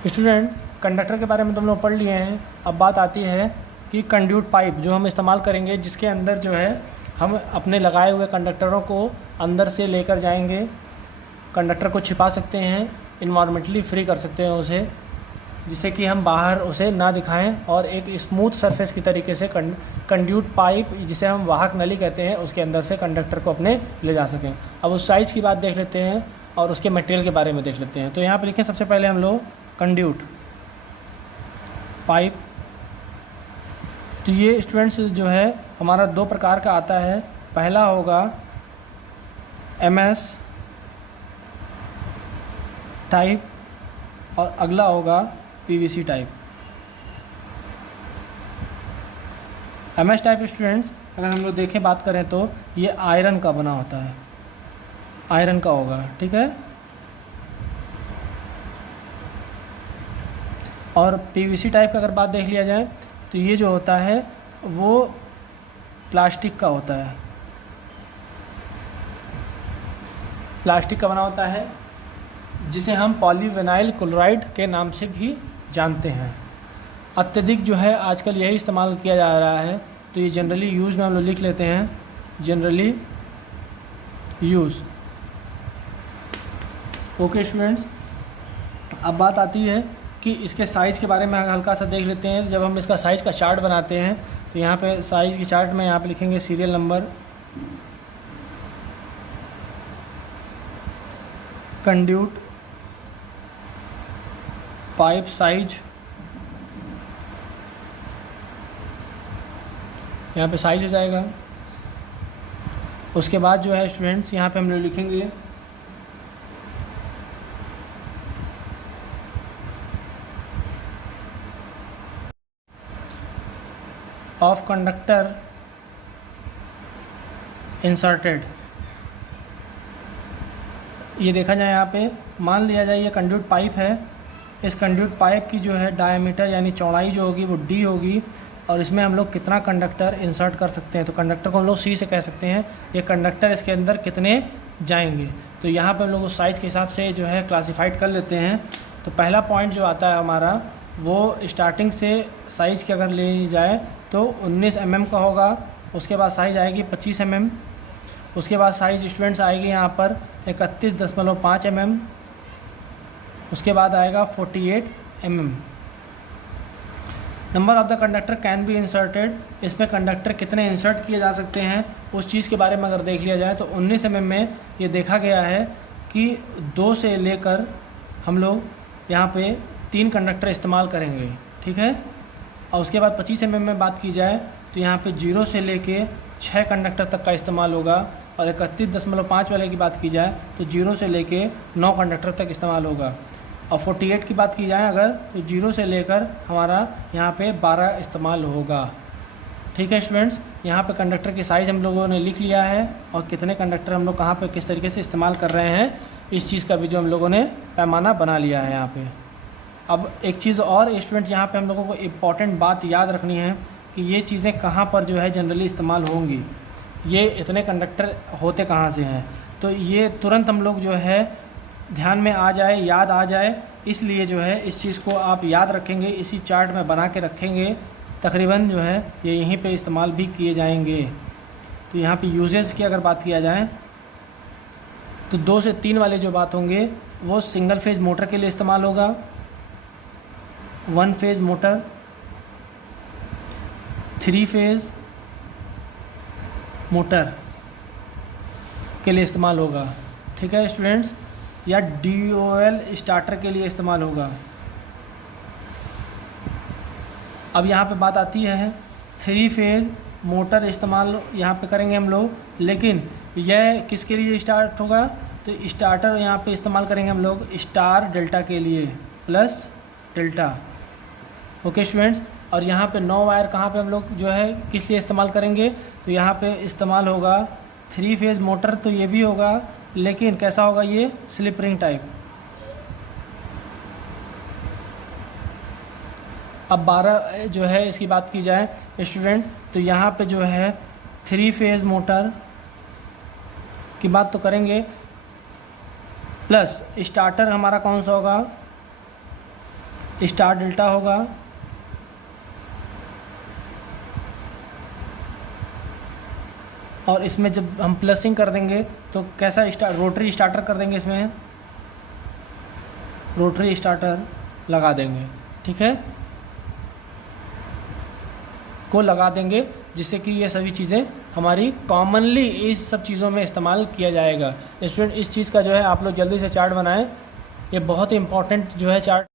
Student, conductor के बारे में तुम लोग पढ़ लिए हैं। अब बात आती है कि कंड्यूट पाइप जो हम इस्तेमाल करेंगे, जिसके अंदर जो है हम अपने लगाए हुए कंडक्टरों को अंदर से लेकर जाएंगे, कंडक्टर को छिपा सकते हैं, इन्वायरमेंटली फ्री कर सकते हैं उसे, जिससे कि हम बाहर उसे ना दिखाएं और एक स्मूथ सरफेस की तरीके से कंड्यूट पाइप, जिसे हम वाहक नली कहते हैं, उसके अंदर से कंडक्टर को अपने ले जा सकें। अब उस साइज़ की बात देख लेते हैं और उसके मटेरियल के बारे में देख लेते हैं। तो यहाँ पर लिखें सबसे पहले हम लोग कंड्यूट पाइप। तो ये स्टूडेंट्स जो है हमारा दो प्रकार का आता है। पहला होगा MS टाइप और अगला होगा PVC type. MS type students अगर हम लोग देखें, बात करें तो ये आयरन का बना होता है, आयरन का होगा, ठीक है। और PVC टाइप का अगर बात देख लिया जाए तो ये जो होता है वो प्लास्टिक का होता है, प्लास्टिक का बना होता है, जिसे हम पॉलीविनाइल क्लोराइड के नाम से भी जानते हैं। अत्यधिक जो है आजकल यही इस्तेमाल किया जा रहा है। तो ये जनरली यूज़ में हम लोग लिख लेते हैं, जनरली यूज़। ओके स्टूडेंट्स, अब बात आती है कि इसके साइज़ के बारे में हल्का सा देख लेते हैं। जब हम इसका साइज़ का चार्ट बनाते हैं तो यहाँ पे साइज़ की चार्ट में यहाँ पे लिखेंगे serial number, conduit pipe size, यहाँ पे साइज हो जाएगा। उसके बाद जो है स्टूडेंट्स यहाँ पे हम लोग लिखेंगे ऑफ कंडक्टर इंसर्टेड। ये देखा जाए, यहाँ पे मान लिया जाए ये कंड्यूट पाइप है। इस कंड्यूट पाइप की जो है डायमीटर यानी चौड़ाई जो होगी वो D होगी, और इसमें हम लोग कितना कंडक्टर इंसर्ट कर सकते हैं। तो कंडक्टर को हम लोग C से कह सकते हैं, ये कंडक्टर इसके अंदर कितने जाएंगे। तो यहाँ पे हम लोग उस साइज़ के हिसाब से जो है क्लासीफाइड कर लेते हैं। तो पहला पॉइंट जो आता है हमारा, वो स्टार्टिंग से साइज़ की अगर ले जाए तो 19 mm का होगा। उसके बाद साइज़ आएगी 25 mm। उसके बाद साइज़ स्टूडेंट्स आएगी यहाँ पर 31.5 mm। उसके बाद आएगा 48 mm। Number of the conductor can be inserted, इसमें कंडक्टर कितने इंसर्ट किए जा सकते हैं उस चीज़ के बारे में अगर देख लिया जाए तो 19 mm में ये देखा गया है कि 2 से लेकर हम लोग यहाँ पे 3 कंडक्टर इस्तेमाल करेंगे, ठीक है। और उसके बाद 25 mm में बात की जाए तो यहाँ पे 0 से लेके 6 कंडक्टर तक का इस्तेमाल होगा। और 31.5 वाले की बात की जाए तो 0 से लेके 9 कंडक्टर तक इस्तेमाल होगा। और 48 की बात की जाए अगर तो 0 से लेकर हमारा यहाँ पे 12 इस्तेमाल होगा, ठीक है स्टूडेंट्स। यहाँ पे कंडक्टर की साइज़ हम लोगों ने लिख लिया है और कितने कंडक्टर हम लोग कहाँ पे किस तरीके से इस्तेमाल कर रहे हैं, इस चीज़ का भी जो हम लोगों ने पैमाना बना लिया है यहाँ पे। अब एक चीज़ और स्टूडेंट्स, यहाँ पे हम लोगों को इम्पॉर्टेंट बात याद रखनी है कि ये चीज़ें कहाँ पर जो है जनरली इस्तेमाल होंगी, ये इतने कंडक्टर होते कहाँ से हैं। तो ये तुरंत हम लोग जो है ध्यान में आ जाए, याद आ जाए, इसलिए जो है इस चीज़ को आप याद रखेंगे, इसी चार्ट में बना के रखेंगे। तकरीबन जो है ये यहीं पे इस्तेमाल भी किए जाएंगे। तो यहाँ पे यूजेस की अगर बात किया जाए तो 2 से 3 वाले जो बात होंगे वो सिंगल फेज मोटर के लिए इस्तेमाल होगा, 1 फेज मोटर, 3 फेज मोटर के लिए इस्तेमाल होगा, ठीक है स्टूडेंट्स। या DOL स्टार्टर के लिए इस्तेमाल होगा। अब यहाँ पे बात आती है 3 फेज मोटर इस्तेमाल यहाँ पे करेंगे हम लोग, लेकिन यह किसके लिए स्टार्ट होगा, तो स्टार्टर यहाँ पे इस्तेमाल करेंगे हम लोग स्टार डेल्टा के लिए, प्लस डेल्टा। ओके स्टूडेंट्स, और यहाँ पे 9 वायर कहाँ पे हम लोग जो है किस लिए इस्तेमाल करेंगे, तो यहाँ पे इस्तेमाल होगा 3 फेज मोटर, तो ये भी होगा, लेकिन कैसा होगा, ये स्लिप रिंग टाइप। अब 12 जो है इसकी बात की जाए स्टूडेंट, तो यहाँ पे जो है 3 फेज मोटर की बात तो करेंगे, प्लस स्टार्टर हमारा कौन सा होगा, स्टार डेल्टा होगा, और इसमें जब हम प्लसिंग कर देंगे तो कैसा रोटरी स्टार्टर कर देंगे, इसमें रोटरी स्टार्टर लगा देंगे, ठीक है, को लगा देंगे, जिससे कि ये सभी चीज़ें हमारी कॉमनली इस सब चीज़ों में इस्तेमाल किया जाएगा। स्टूडेंट इस चीज़ का जो है आप लोग जल्दी से चार्ट बनाएं, ये बहुत ही इंपॉर्टेंट जो है चार्ट।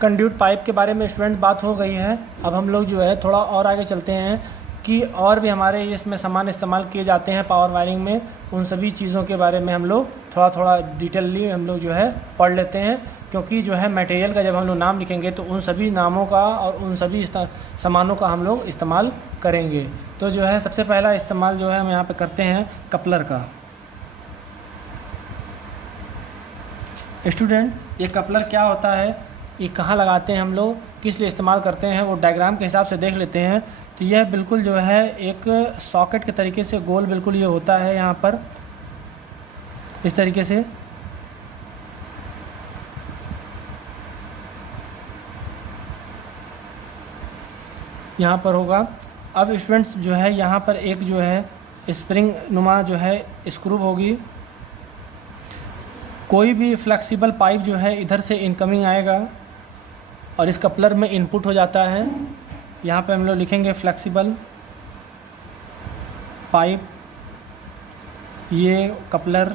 कंड्यूट पाइप के बारे में स्टूडेंट बात हो गई है। अब हम लोग जो है थोड़ा और आगे चलते हैं कि और भी हमारे इसमें सामान इस्तेमाल किए जाते हैं पावर वायरिंग में, उन सभी चीज़ों के बारे में हम लोग थोड़ा थोड़ा डिटेलली हम लोग जो है पढ़ लेते हैं, क्योंकि जो है मटेरियल का जब हम लोग नाम लिखेंगे तो उन सभी नामों का और उन सभी सामानों का हम लोग इस्तेमाल करेंगे। तो जो है सबसे पहला इस्तेमाल जो है हम यहाँ पे करते हैं कपलर का। स्टूडेंट ये कपलर क्या होता है, ये कहाँ लगाते हैं हम लोग, किस लिए इस्तेमाल करते हैं, वो डायग्राम के हिसाब से देख लेते हैं। तो यह बिल्कुल जो है एक सॉकेट के तरीके से गोल बिल्कुल ये होता है, यहाँ पर इस तरीके से। यहाँ पर होगा। अब स्टूडेंट्स जो है यहाँ पर एक जो है स्प्रिंग नुमा जो है स्क्रू होगी। कोई भी फ्लेक्सिबल पाइप जो है इधर से इनकमिंग आएगा और इस कपलर में इनपुट हो जाता है। यहाँ पे हम लोग लिखेंगे फ्लेक्सिबल पाइप, ये कपलर,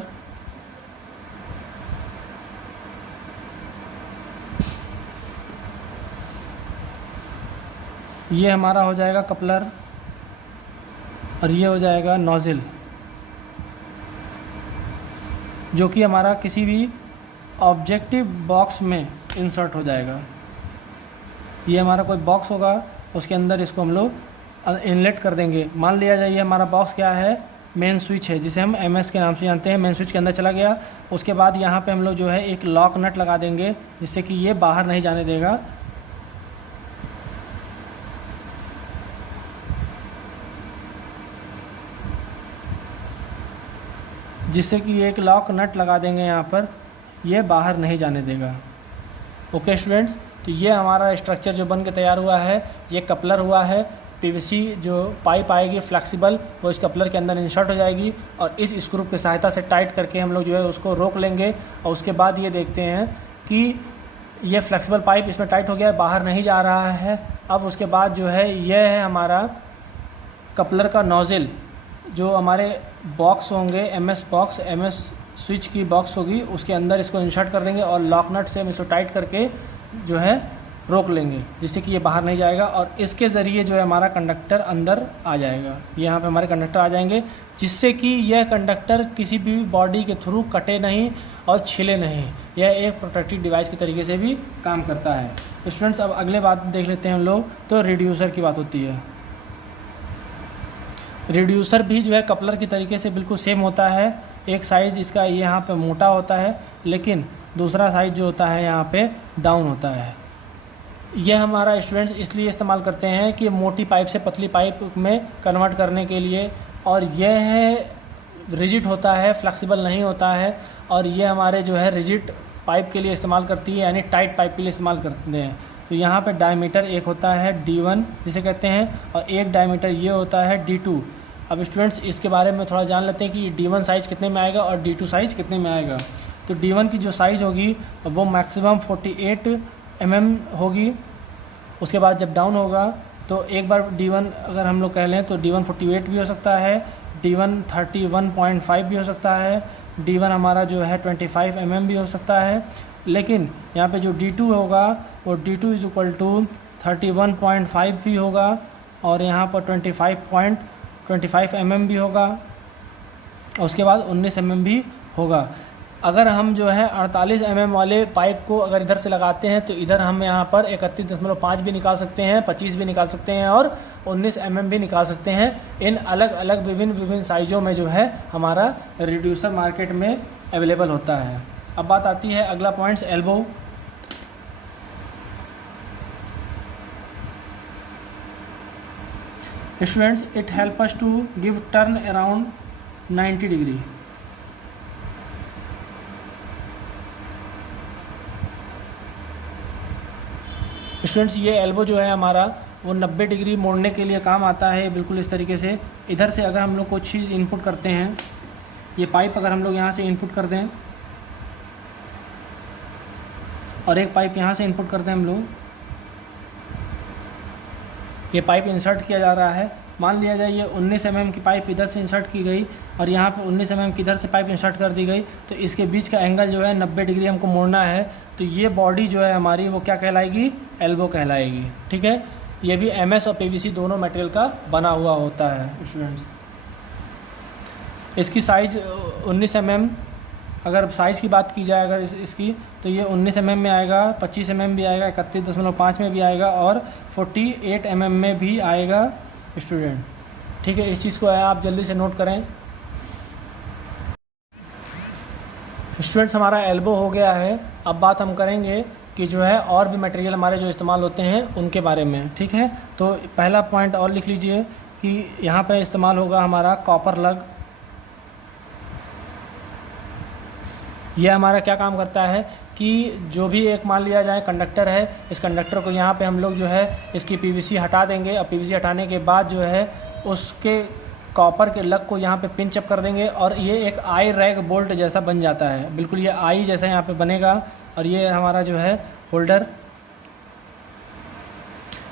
ये हमारा हो जाएगा कपलर, और ये हो जाएगा नोज़ल, जो कि हमारा किसी भी ऑब्जेक्टिव बॉक्स में इंसर्ट हो जाएगा। ये हमारा कोई बॉक्स होगा, उसके अंदर इसको हम लोग इनलेट कर देंगे। मान लिया जाए ये हमारा बॉक्स क्या है, मेन स्विच है, जिसे हम MS के नाम से जानते हैं। मेन स्विच के अंदर चला गया, उसके बाद यहाँ पे हम लोग जो है एक लॉक नट लगा देंगे, जिससे कि ये बाहर नहीं जाने देगा। जिससे कि ये एक लॉक नट लगा देंगे यहाँ पर, ये बाहर नहीं जाने देगा। ओके स्टूडेंट्स, तो ये हमारा स्ट्रक्चर जो बन के तैयार हुआ है, ये कपलर हुआ है। PVC जो पाइप आएगी फ्लेक्सिबल, वो इस कपलर के अंदर इंसर्ट हो जाएगी और इस स्क्रू की सहायता से टाइट करके हम लोग जो है उसको रोक लेंगे। और उसके बाद ये देखते हैं कि ये फ्लेक्सिबल पाइप इसमें टाइट हो गया है, बाहर नहीं जा रहा है। अब उसके बाद जो है यह है हमारा कपलर का नोज़ल, जो हमारे बॉक्स होंगे, MS स्विच की बॉक्स होगी, उसके अंदर इसको इंसर्ट कर देंगे और लॉक नट से हम इसको टाइट करके जो है रोक लेंगे, जिससे कि ये बाहर नहीं जाएगा। और इसके ज़रिए जो है हमारा कंडक्टर अंदर आ जाएगा। यहाँ पे हमारे कंडक्टर आ जाएंगे, जिससे कि यह कंडक्टर किसी भी बॉडी के थ्रू कटे नहीं और छिले नहीं। यह एक प्रोटेक्टिव डिवाइस के तरीके से भी काम करता है। स्टूडेंट्स अब अगले बात देख लेते हैं हम लोग, तो रिड्यूसर की बात होती है। रिड्यूसर भी जो है कपलर की तरीके से बिल्कुल सेम होता है। एक साइज़ इसका यहाँ पे मोटा होता है, लेकिन दूसरा साइज़ जो होता है यहाँ पे डाउन होता है। यह हमारा स्टूडेंट्स इसलिए इस्तेमाल करते हैं कि मोटी पाइप से पतली पाइप में कन्वर्ट करने के लिए, और यह है रिजिड होता है, फ्लेक्सिबल नहीं होता है। और ये हमारे जो है रिजिड पाइप के लिए इस्तेमाल करती है, यानी टाइट पाइप के लिए इस्तेमाल करते हैं। तो यहाँ पे डायमीटर एक होता है D1 जिसे कहते हैं, और एक डायमीटर ये होता है D2। अब स्टूडेंट्स इसके बारे में थोड़ा जान लेते हैं कि D1 साइज़ कितने में आएगा और D2 साइज़ कितने में आएगा। तो D1 की जो साइज़ होगी वो मैक्सिमम 48 mm होगी। उसके बाद जब डाउन होगा तो एक बार D1 अगर हम लोग कह लें तो D1 48 भी हो सकता है, D1 31.5 भी हो सकता है, D1 हमारा जो है 25 mm भी हो सकता है। लेकिन यहाँ पे जो D2 होगा वो D2 = 31.5 भी होगा, और यहाँ पर 25 mm भी होगा, और उसके बाद 19 mm भी होगा। अगर हम जो है 48 mm वाले पाइप को अगर इधर से लगाते हैं तो इधर हम यहाँ पर 31.5 भी निकाल सकते हैं, 25 भी निकाल सकते हैं और 19 mm भी निकाल सकते हैं। इन अलग अलग विभिन्न साइज़ों में जो है हमारा रिड्यूसर मार्केट में अवेलेबल होता है। अब बात आती है अगला points, elbow. Students it help us to give turn around 90 degree. Students ये एल्बो जो है हमारा वो 90 डिग्री मोड़ने के लिए काम आता है, बिल्कुल इस तरीके से। इधर से अगर हम लोग कुछ चीज़ इनपुट करते हैं, ये पाइप अगर हम लोग यहाँ से इनपुट कर दें और एक पाइप यहाँ से इनपुट करते हैं हम लोग, ये पाइप इंसर्ट किया जा रहा है। मान लिया जाए ये 19 mm की पाइप इधर से इंसर्ट की गई और यहाँ पे 19 mm की इधर से पाइप इंसर्ट कर दी गई, तो इसके बीच का एंगल जो है 90 डिग्री हमको मोड़ना है। तो ये बॉडी जो है हमारी वो क्या कहलाएगी, एल्बो कहलाएगी। ठीक है, ये भी MS और PVC दोनों मटेरियल का बना हुआ होता है स्टूडेंट्स। इसकी साइज़ 19 mm, अगर साइज़ की बात की जाए अगर इसकी, तो ये 19 mm में आएगा, 25 mm भी आएगा, 31.5 में भी आएगा और 48 mm में भी आएगा स्टूडेंट। ठीक है, इस चीज़ को आप जल्दी से नोट करें। स्टूडेंट्स हमारा एल्बो हो गया है। अब बात हम करेंगे कि जो है और भी मटेरियल हमारे जो इस्तेमाल होते हैं उनके बारे में। ठीक है, तो पहला पॉइंट और लिख लीजिए कि यहाँ पे इस्तेमाल होगा हमारा कॉपर लग। ये हमारा क्या काम करता है कि जो भी एक मान लिया जाए कंडक्टर है, इस कंडक्टर को यहाँ पे हम लोग जो है इसकी PVC हटा देंगे और PVC हटाने के बाद जो है उसके कॉपर के लग को यहाँ पे पिंच अप कर देंगे और ये एक आई रैग बोल्ट जैसा बन जाता है। बिल्कुल ये आई जैसा यहाँ पे बनेगा और ये हमारा जो है होल्डर।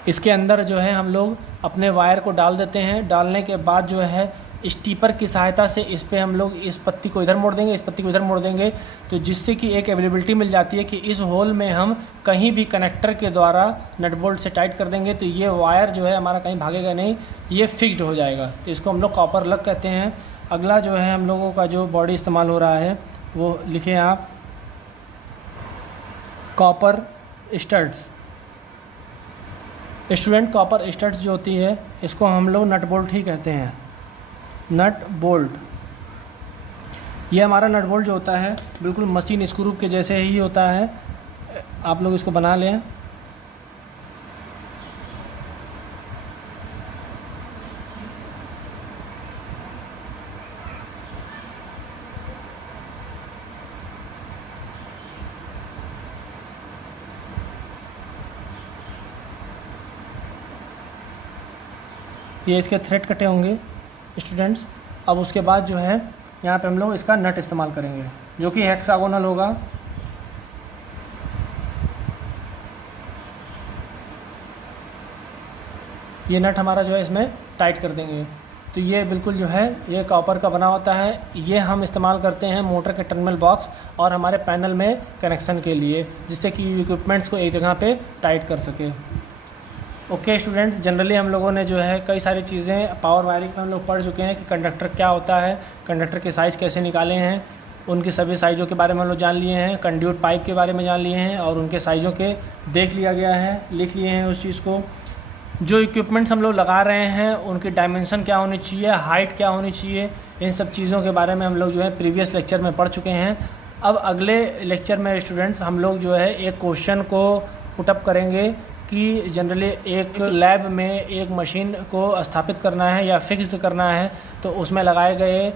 इसके अंदर जो है हम लोग अपने वायर को डाल देते हैं। डालने के बाद जो है स्टीपर की सहायता से इस पे हम लोग इस पत्ती को इधर मोड़ देंगे, इस पत्ती को इधर मोड़ देंगे, तो जिससे कि एक अवेलेबिलिटी मिल जाती है कि इस होल में हम कहीं भी कनेक्टर के द्वारा नट बोल्ट से टाइट कर देंगे तो ये वायर जो है हमारा कहीं भागेगा नहीं, ये फिक्स्ड हो जाएगा। तो इसको हम लोग कॉपर लग कहते हैं। अगला जो है हम लोगों का जो बॉडी इस्तेमाल हो रहा है वो लिखें आप, copper studs. Student copper studs जो होती है इसको हम लोग नट बोल्ट ही कहते हैं, नट बोल्ट। ये हमारा नट बोल्ट जो होता है बिल्कुल मशीन स्क्रू के जैसे ही होता है। आप लोग इसको बना लें। ये इसके थ्रेड कटे होंगे स्टूडेंट्स। अब उसके बाद जो है यहाँ पे हम लोग इसका नट इस्तेमाल करेंगे जो कि हेक्सागोनल होगा। ये नट हमारा जो है इसमें टाइट कर देंगे। तो ये बिल्कुल जो है ये कॉपर का बना होता है। ये हम इस्तेमाल करते हैं मोटर के टर्मिनल बॉक्स और हमारे पैनल में कनेक्शन के लिए, जिससे कि इक्विपमेंट्स को एक जगह पे टाइट कर सके। ओके स्टूडेंट, जनरली हम लोगों ने जो है कई सारी चीज़ें पावर वायरिंग में हम लोग पढ़ चुके हैं कि कंडक्टर क्या होता है, कंडक्टर के साइज़ कैसे निकाले हैं, उनके सभी साइज़ों के बारे में हम लोग जान लिए हैं, कंड्यूट पाइप के बारे में जान लिए हैं और उनके साइज़ों के देख लिया गया है, लिख लिए हैं उस चीज़ को। जो इक्विपमेंट्स हम लोग लगा रहे हैं उनकी डायमेंशन क्या होनी चाहिए, हाइट क्या होनी चाहिए, इन सब चीज़ों के बारे में हम लोग जो है प्रीवियस लेक्चर में पढ़ चुके हैं। अब अगले लेक्चर में स्टूडेंट्स हम लोग जो है एक क्वेश्चन को पुटअप करेंगे कि जनरली एक लैब में एक मशीन को स्थापित करना है या फिक्स्ड करना है तो उसमें लगाए गए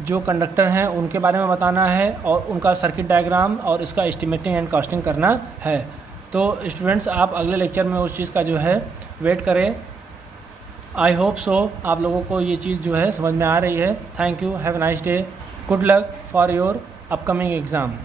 जो कंडक्टर हैं उनके बारे में बताना है और उनका सर्किट डायग्राम और इसका एस्टिमेटिंग एंड कॉस्टिंग करना है। तो स्टूडेंट्स आप अगले लेक्चर में उस चीज़ का जो है वेट करें। आई होप सो आप लोगों को ये चीज़ जो है समझ में आ रही है। Thank you, have a nice day, good luck for your upcoming exam.